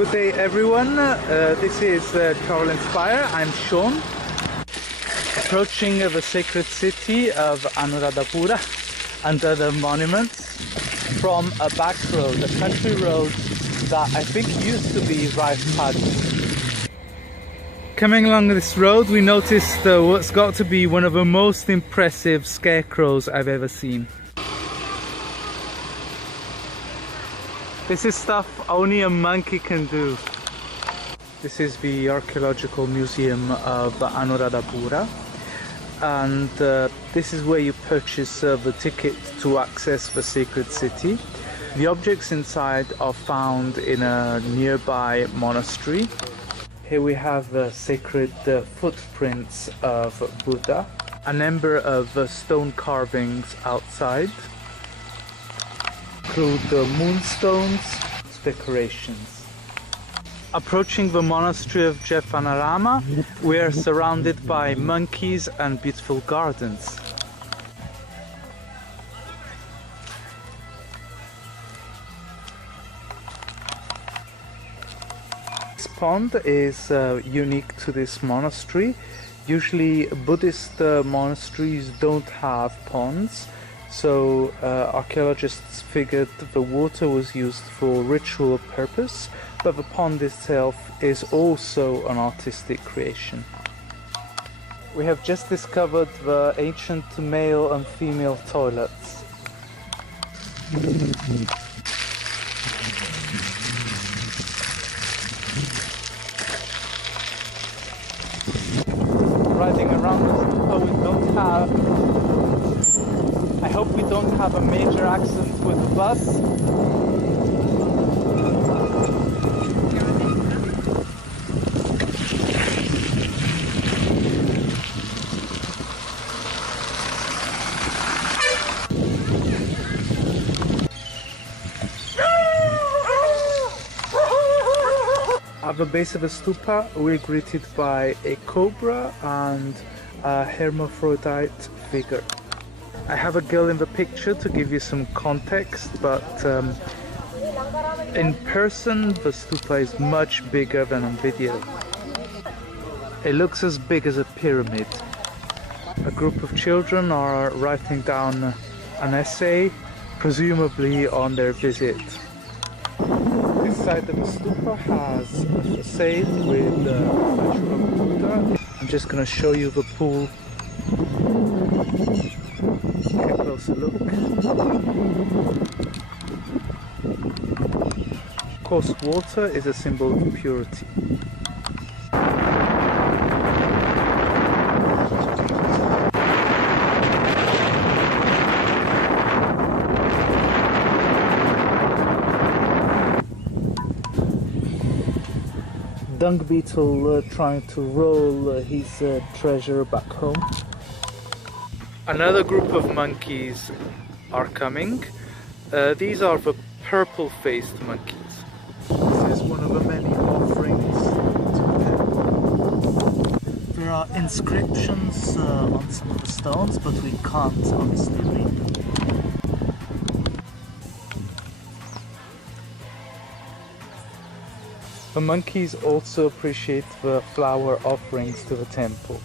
Good day everyone, this is Travel Inspire. I'm Sean, approaching the sacred city of Anuradhapura and other monuments from a back road, a country road that I think used to be rice paddies. Coming along this road we noticed what's got to be one of the most impressive scarecrows I've ever seen. This is stuff only a monkey can do. This is the Archaeological Museum of Anuradhapura, and this is where you purchase the ticket to access the sacred city. The objects inside are found in a nearby monastery. Here we have the sacred footprints of Buddha, a number of stone carvings outside, include the moonstones, decorations. Approaching the monastery of Jefanarama, we are surrounded by monkeys and beautiful gardens. This pond is unique to this monastery. Usually Buddhist monasteries don't have ponds. So archaeologists figured the water was used for ritual purpose, but the pond itself is also an artistic creation. We have just discovered the ancient male and female toilets. Riding around the Stupa, we don't have... I hope we don't have a major accident with the bus. At the base of the stupa, we're greeted by a cobra and a hermaphrodite figure. I have a girl in the picture to give you some context, but in person the stupa is much bigger than on video. It looks as big as a pyramid. A group of children are writing down an essay, presumably on their visit. This side of the stupa has a facade with a statue of Buddha. I'm just going to show you the pool. Take a closer look. Of course, water is a symbol of purity. Dung beetle trying to roll his treasure back home. Another group of monkeys are coming. These are the purple-faced monkeys. This is one of the many offerings to the temple. There are inscriptions on some of the stones, but we can't honestly read them. The monkeys also appreciate the flower offerings to the temple.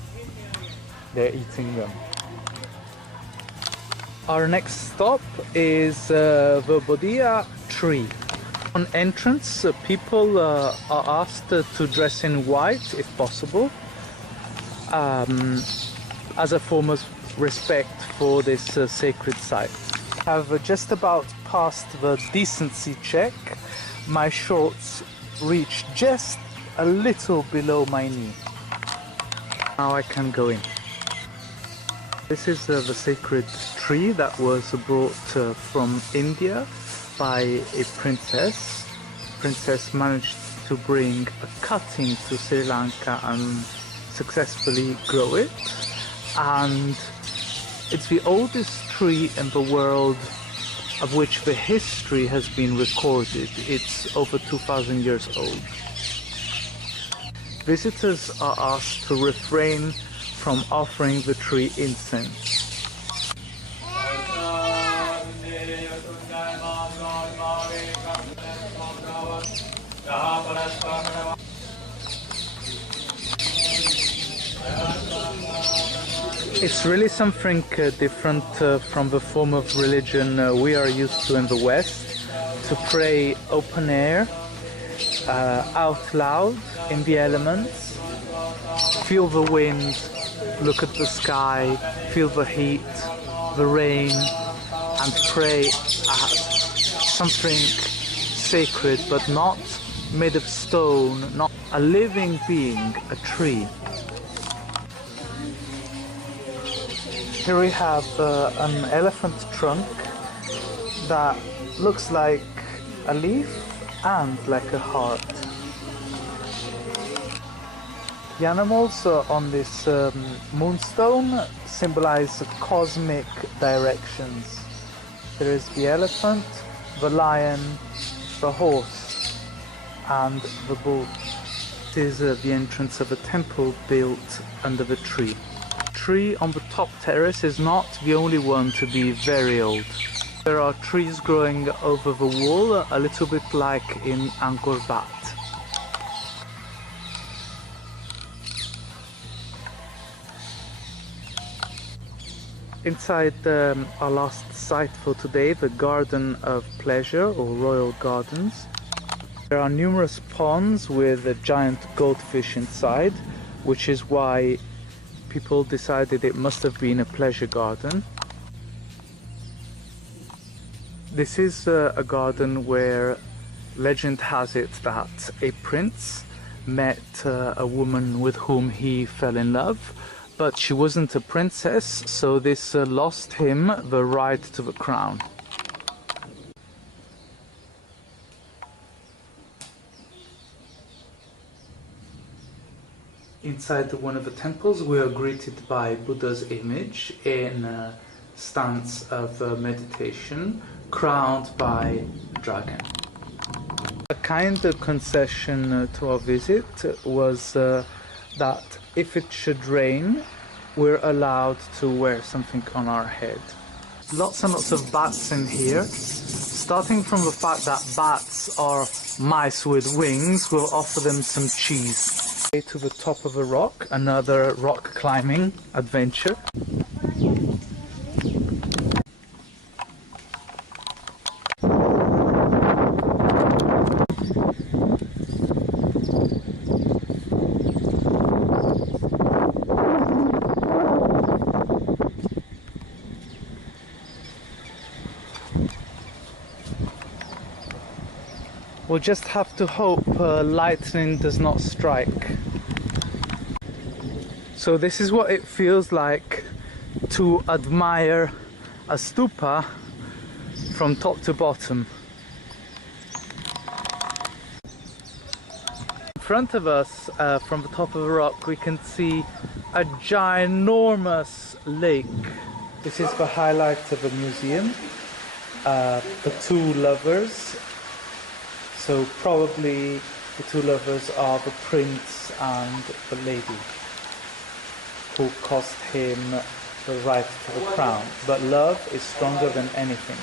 They're eating them. Our next stop is the Bodhiya tree. On entrance, people are asked to dress in white if possible, as a form of respect for this sacred site. I've just about passed the decency check. My shorts reach just a little below my knee. Now I can go in. This is the sacred tree that was brought from India by a princess. The princess managed to bring a cutting to Sri Lanka and successfully grow it. And it's the oldest tree in the world of which the history has been recorded. It's over 2,000 years old. Visitors are asked to refrain from offering the tree incense. It's really something different from the form of religion we are used to in the West, to pray open air, out loud, in the elements, feel the wind, look at the sky, feel the heat, the rain, and pray at something sacred, but not made of stone, not a living being, a tree. Here we have an elephant trunk that looks like a leaf and like a heart. The animals on this moonstone symbolize cosmic directions. There is the elephant, the lion, the horse, and the bull. This is the entrance of a temple built under the tree. The tree on the top terrace is not the only one to be very old. There are trees growing over the wall, a little bit like in Angkor Wat. Inside our last site for today, the Garden of Pleasure, or Royal Gardens. There are numerous ponds with a giant goldfish inside, which is why people decided it must have been a pleasure garden. This is a garden where legend has it that a prince met a woman with whom he fell in love, but she wasn't a princess, so this lost him the right to the crown. Inside one of the temples we are greeted by Buddha's image in a stance of meditation, crowned by a dragon. A kind of concession to our visit was that if it should rain, we're allowed to wear something on our head. Lots and lots of bats in here. Starting from the fact that bats are mice with wings, we'll offer them some cheese. To the top of a rock, another rock climbing adventure. We'll just have to hope lightning does not strike. So this is what it feels like to admire a stupa from top to bottom. In front of us, from the top of the rock, we can see a ginormous lake. This is the highlight of the museum. The two lovers. So probably the two lovers are the prince and the lady, who cost him the right to the crown. But love is stronger than anything.